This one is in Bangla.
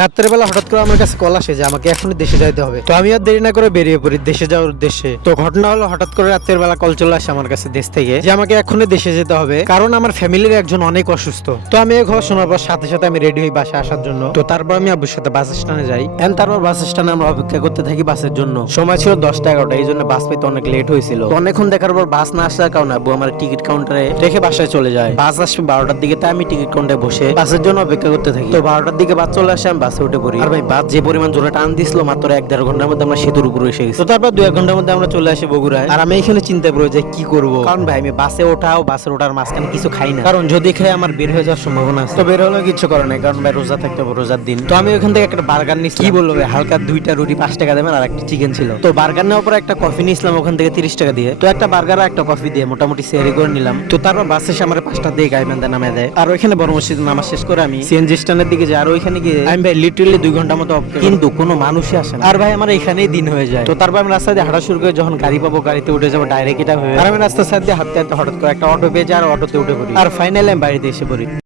রাতের বেলা হঠাৎ করে আমার কাছে কল আসে যে আমাকে এখনই দেশে যাইতে হবে। তো আমি আর দেরি না করে বেরিয়ে পড়ি দেশে যাওয়ার উদ্দেশ্যে। তো ঘটনা হলো, হঠাৎ করে রাতের বেলা কল চলে আসে আমার কাছে দেশ থেকে যে আমাকে এখনই দেশে যেতে হবে, কারণ আমার ফ্যামিলির একজন অনেক অসুস্থ। তো আমি এই খবর শোনার পর সাথে সাথে আমি রেডি হই বাসায় আসার জন্য। তো তারপর আমি আব্বুর সাথে বাস স্ট্যান্ডে যাই। এন্ড তারপর বাস স্ট্যান্ডে আমরা অপেক্ষা করতে থাকি বাসের জন্য। সময় ছিল 10টা 11টা, এই জন্য বাস পেতে অনেক লেট হয়েছিল। তো অনেকক্ষণ দেখার পর বাস না আসার কারণে আব্বু আমার টিকিট কাউন্টারে রেখে বাসায় চলে যায়। বাস আসবে 12টার দিকে, তাই আমি টিকিট কাউন্টারে বসে বাসের জন্য অপেক্ষা করতে থাকি। তো 12টার দিকে বাস চলে আসে, আমি বাসে উঠে পড়ি। আর ভাই বাস যে পরিমাণ জোরে টান দিছিল, মাত্র 1-1.5 ঘন্টার মধ্যে আমরা সেতুর উপরে এসে গেছি। তো তারপর 2-1 ঘন্টার মধ্যে আমরা চলে আসি বগুড়ায়। আর আমি এখানে চিন্তা করি যে কি করব, কারণ ভাই আমি বাসে ওঠার মাঝখানে কিছু খাই না, কারণ যদি খাই আমার বের হয়ে যাওয়ার সম্ভাবনা আছে। তো বের হলো কিছু করে নাই, কারণ ভাই রোজা থাকতে হবে, রোজার দিন। তো আমি ওখান থেকে একটা বার্গার নিচ্ছি, কি বলবো ভাই, হালকা 2টা রুটি 5 টাকা দেবেন আর একটা চিকেন ছিল। তো বার্গার নেওয়ার পর একটা কফি নিয়েছিলাম ওখান থেকে 30 টাকা দিয়ে। তো একটা বার্গার আর একটা কফি দিয়ে মোটামুটি শেয়ারি করে নিলাম। তো তারপর বাসে এসে আমার 5টা দিয়ে গাইবান্ধা নামে দেয়। আর ওইখানে বড় মসজিদে নামাজ শেষ করে আমি সিএনজি স্ট্যান্ডের দিকে যাই। আর ওইখানে গিয়ে আমি ভাই লিটারালি 2 ঘন্টার মতো অপেক্ষা, কিন্তু কোনো মানুষই আসে না। আর ভাই আমার এখানেই দিন হয়ে যায়। তো তারপর আমি রাস্তা দিয়ে হাঁটা শুরু করে, যখন গাড়ি পাবো গাড়িতে উঠে যাবো ডাইরেক্ট এটা হয়ে। আর আমি রাস্তার সাইড দিয়ে হাঁটতে হাঁটতে হঠাৎ করে একটা অটো পেয়ে যাই, আর অটোতে উঠে পড়ি। আর ফাইনালি আমি বাড়িতে এসে পড়ি।